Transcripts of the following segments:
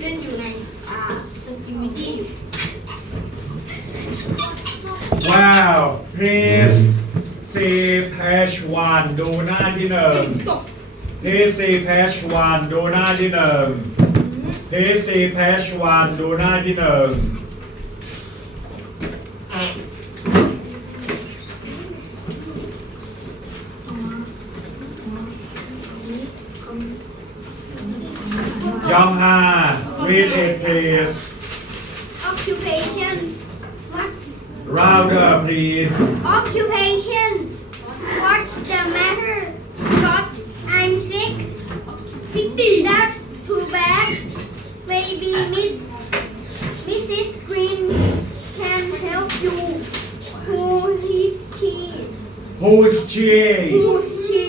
เล่นอยู่ในอ่า security อยู่ ว้าว please see page one ดูหน้าที่หนึ่ง ตก please see page one ดูหน้าที่หนึ่ง please see page one ดูหน้าที่หนึ่ง ยองฮา read it please Occupations. What? louder please Occupations. What's the matter? Scott, I'm sick. ซิตี้ That's too bad. Maybe Miss Mrs. Green can help you. Who is she? who's she Who's she?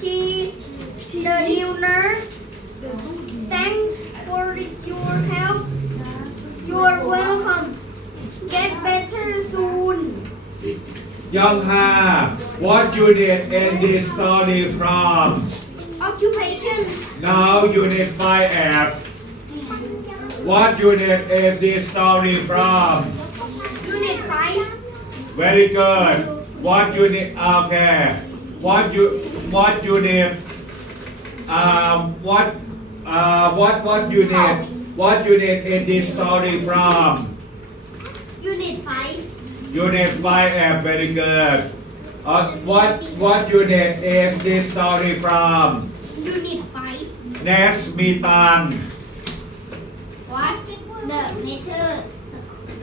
She's the new nurse. Thanks for your help. You're welcome. Get better soon. ยองฮา what you need in this story from Occupations. now you need 5F what you need in this story from Unit 5. very good what you need okay what you what you need um what uh what what you need what unit is this story from? Unit 5. Unit 5 and very good. Uh, what what unit is this story from? Unit 5. Next, Mitan. What the meter?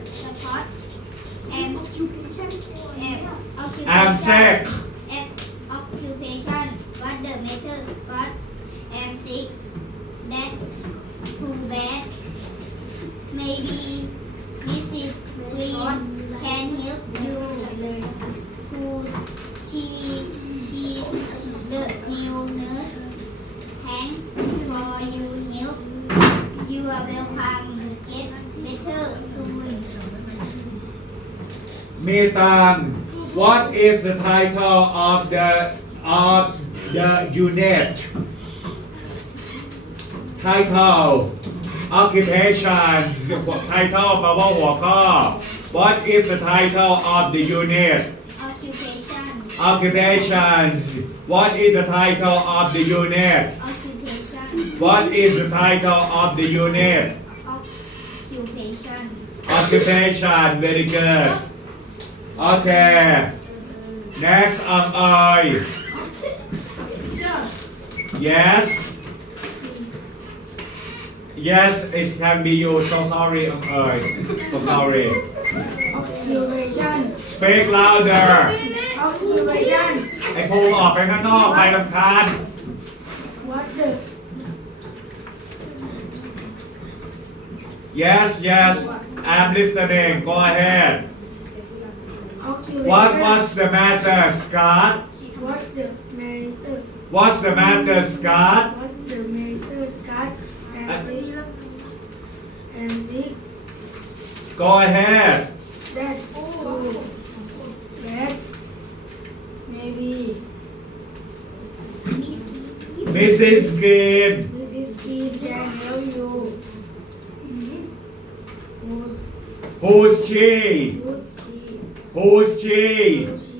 support m. and m. Absent. mat. Maybe Mrs. Green can help you. Who's she? She's the new nurse. Thanks for your help. You are welcome. Get better soon. Metan, what is the title of the of the unit? Title Occupation Title แปลว่าหัวข้อ What is the title of the unit? occupation Occupations What is the title of the unit? occupation What is the title of the unit? occupation Occupation, very good. Okay. Next, um, I. Yes. Yes, it can be you. So sorry, um, I. So sorry. Occupation. Speak louder. Occupation. ไอ้ภูออกไปข้างนอกไปลำคาญ What the? Yes, yes. I'm listening. Go ahead. Occupation. What was the matter, Scott? What the matter? What's the matter, Scott? What the matter? Scott And sick. And sick. Go ahead. That too bad. Maybe Mrs. Green. Mrs. Green can help you. Who's Who's she? who's she? Who's she? Who's she?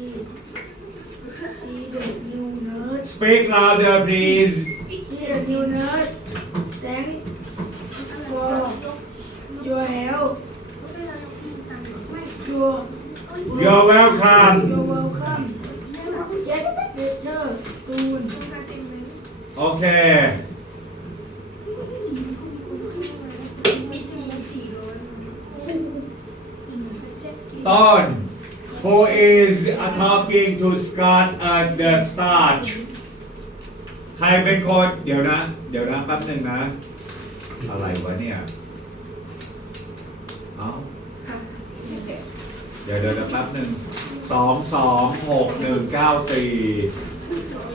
She the new nurse. Speak louder, please. She the new nurse. Thanks for your help. Your You're welcome. You're welcome. Get better soon. Okay. ต้น Who is talking to Scott at the start ใครเป็นคน เดี๋ยวนะ เดี๋ยวนะแป๊บหนึ่งนะ อะไรวะเนี่ย เอ้าเดี๋ยวเดี๋ยวเดี๋ยวแป๊บหนึ่งสองสองหกหนึ่งเก้าสี่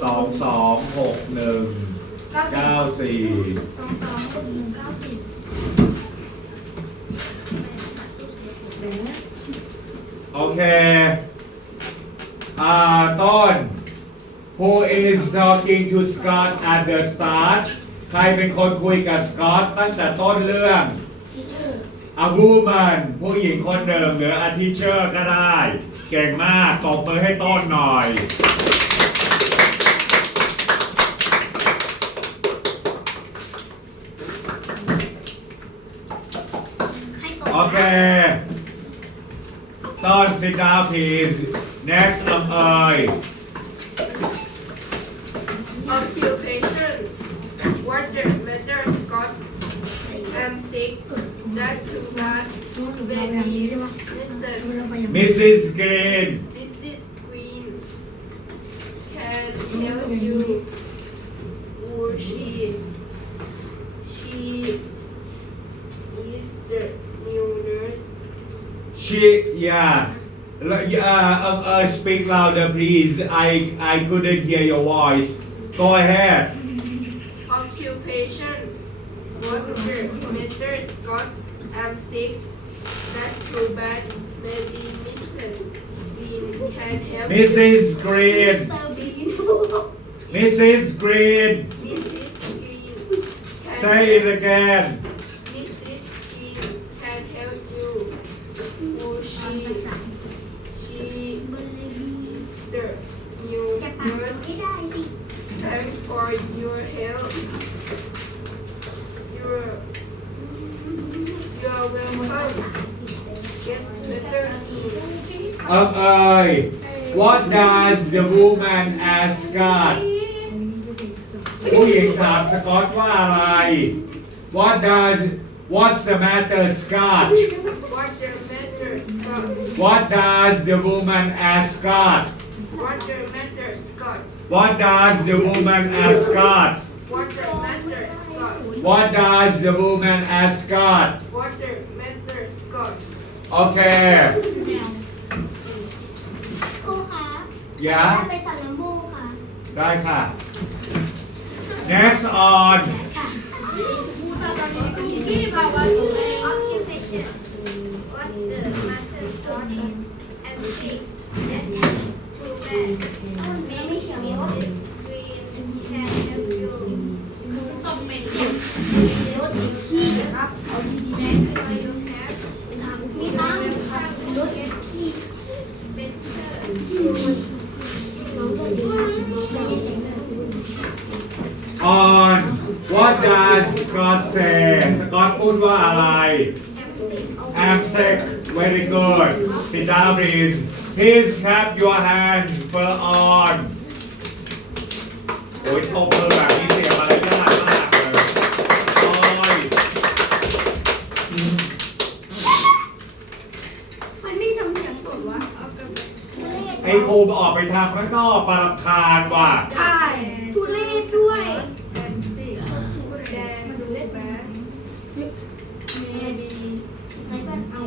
สองสองหกหนึ่งเก้าสี่สองสองหกหนึ่งเก้าสี่โอเค อ่า ต้น Who is talking to Scott at the start ใครเป็นคนคุยกับสกอตตั้งแต่ต้นเรื่อง teacher a woman ผู้หญิงคนหนึ่งหรือ a teacher ก็ได้ เก่งมากตบมือให้ต้นหน่อย โอเค ต้น sit down please next อำเอ่ยาง Mrs. Green Mrs. Green. Can help you. Who she? She is the new nurse. she yeah L- yeah, uh, uh, speak louder please I I couldn't hear your voice go ahead Occupation. What the matter, Scott? I'm sick. Too bad. Green can help. Mrs. Green Mrs. Green Mrs. Green can say it again เอ่อเอ่ย What does the woman ask God ผู้หญิงถามสกอตว่าอะไร What does What's the matter Scott What the matter, Scott? What does the woman ask God What the matter, Scott? What does the woman ask God What the matter, Scott? What does the woman ask God What the matter, Scott? โอเค ครูคะ อ ย่าไปสั่งน้ำมูกค่ะ ได้ค่ะ Next on พูดตอนนี้จุงกี้ภาวะสูงเอง Occupation What the matter Scott I'm sick That's too bad Maybe Mrs. Green can help you ตบเป็นเนี่ย ขี้ครับเอาดีๆนะ That's why you have มีตังค์รถขี้ Spencer on What does Scott say สกอตพูด ว่าอะไร I'm sick very good sit down please please clap your hands for on โอ้ยตบมือแบบนี้เสียมารยาทมากเลยโอ้ยมันไม่ทำเสียงตดวะไอ้ภูมิออกไปทางข้างนอกปารำคาญว่ะใช่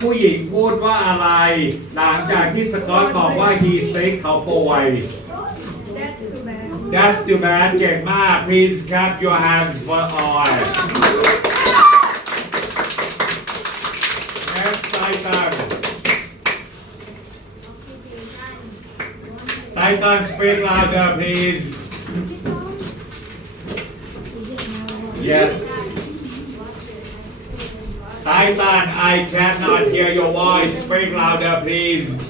ผู้หญิงพูดว่าอะไร หลังจากที่สกอตบอกว่า he sick เขาป่วย That's too bad เก่งมาก Please clap your hands for all Next Titan Titan speak louder please Yes Titan I cannot hear your voice. Speak louder please.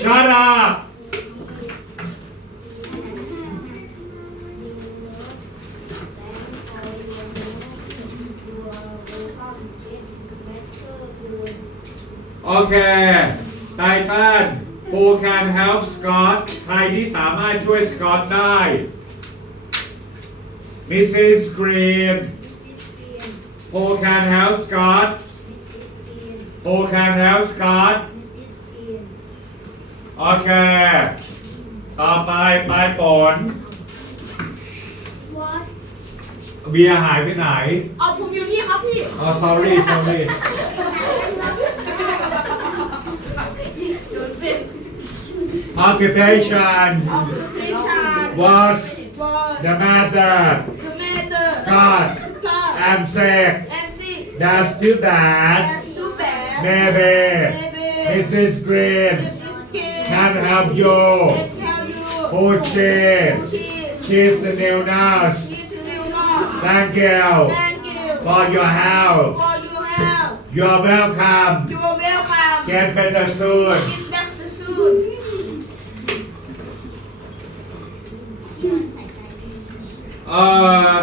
Shut up. Okay ไททัน Who can help Scott ใครที่สามารถช่วยสกอตได้ Mrs. Green Who can help Scott Who can help Scott โอเค ต่อไปไปฝน What เบียร์หายไปไหน เอาผมอยู่นี่ครับพี่ อ๋อ sorry sorry ดู Occupations. Was the matter? Commander. Scott. And say. That's too bad. Maybe. Mrs. Green. Can help you. Can help you. Pucci. Pucci. She's the new nurse. Thank you. For your help. For your help. You're welcome. You're welcome. Get better soon. Get better soon. เอ่อ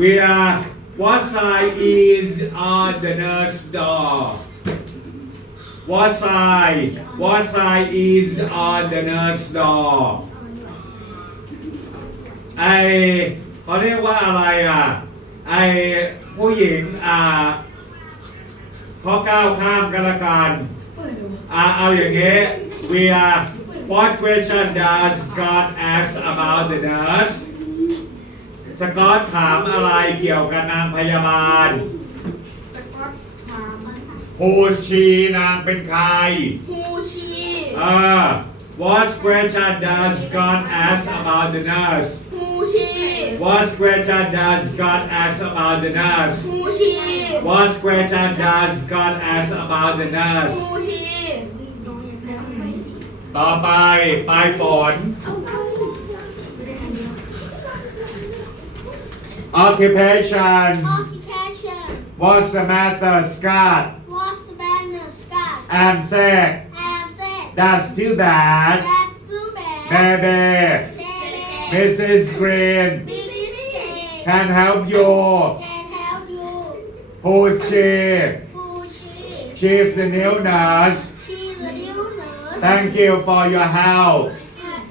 we are what side is on the nurse door what side what side is on the nurse door ไอเขาเรียกว่าอะไรอ่ะ ไอผู้หญิงอ่าเขาก้าวข้ามกันละกันอ่าเอาอย่างงี้ we are what question does God ask about the nurse สกอตถามอะไรเกี่ยวกับนางพยาบาล Who is she นางเป็นใคร ผู้ชี อ่า What question does God ask about the nurse ผู้ชี What question does God ask about the nurse ผู้ชี What question does God ask about the nurse ผู้ชี ต่อไปไปฝน Occupation Occupation What's the matter Scott What's the banner Scott I'm sick I'm sick That's too bad That's too bad Baby Baby Mrs. Green Baby stay can help you Can help you Who's she Who she She's the new nurse Thank you for your help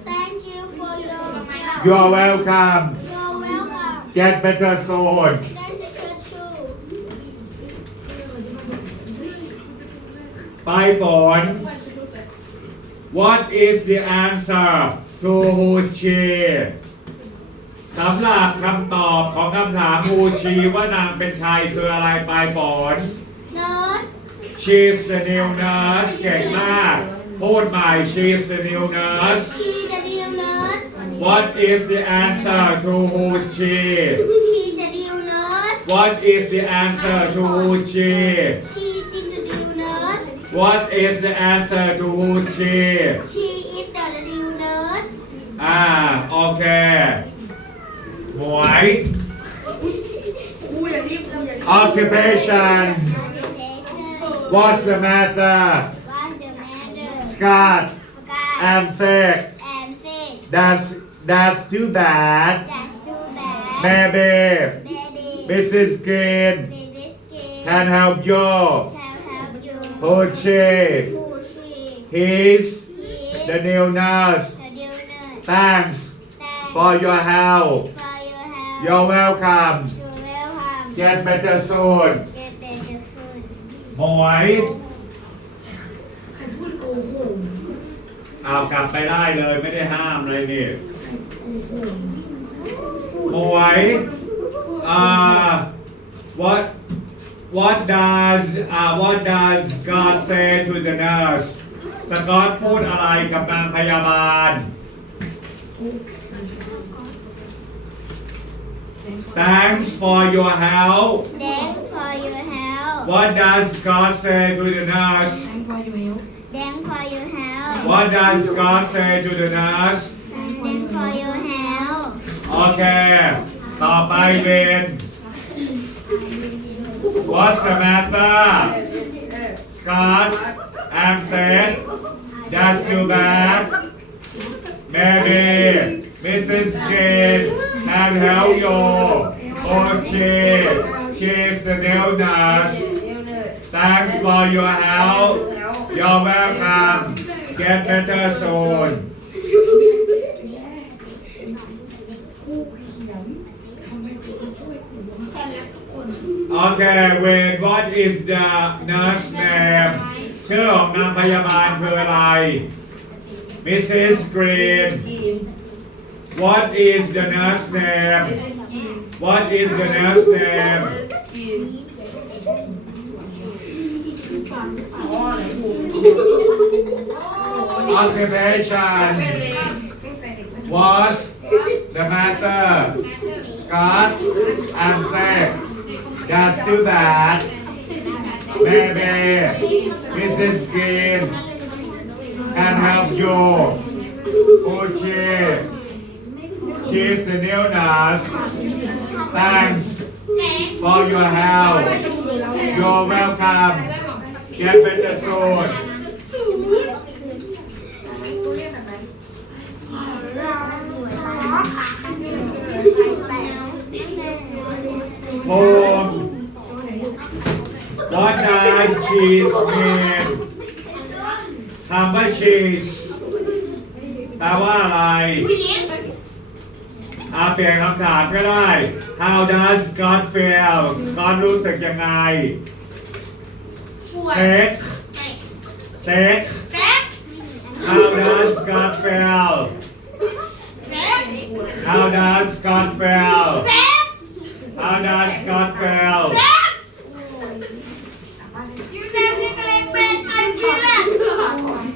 Thank you for your help You're welcome You're welcome Get better soon That's a good show ไปฝน What is the answer to who's she สำหรับคำตอบของคำถาม who she ว่านางเป็นใครคืออะไรไปฝน Nurse She's the new nurse เก่งมาก Hold my, she the illness. She the illness. What is the answer to who is she? She the illness. What is the answer to who is she? She the illness. What is the answer to who is she? She the illness. Ah, okay. Boy. Occupation. What's the matter? Scott. I'm sick and sick that's that's too bad. That's too bad. Maybe Baby. Mrs. Skin can help you. Can help you. She? Who she? He's He the new nurse. the new nurse. Thanks Thanks for your help. for your help. You're welcome. You're welcome. Get better soon. Get better food ห เอากลับไปได้เลยไม่ได้ห้ามเลยนี่หมวยอ่า what what does uh, what does God say to the nurse สกอตพูดอะไรกับนางพยาบาล Thanks for your help Thanks for your help What does God say to the nurse Thank for your help Thanks for your help What does God say to the nurse Thanks for your help โอเค ต่อไปเวน What's the matter Scott I'm sick That's too bad Maybe Mrs. Green can help you or she She's the new nurse นิ้วเนย Thanks for your help You're welcome. Get better soon. โอเค wait what is the nurse name ชื่อของนางพยาบาลคืออะไร Mrs. Green What is the nurse name What is the nurse name Occupation Was the matter. Scott and say That's too bad Maybe Mrs. Green can help you. She She's the new nurse Thanks for your help. You're welcome. Get better soon home. Dot dot cheese man. คำว่า cheese แปลว่าอะไรอาเปลี่ยนคำถามก็ได้ How does God feel ความรู้สึกยังไงเซ็กเซ็ก How does God feel How does God feel Oh no, it's. You guys are going to bed. I'm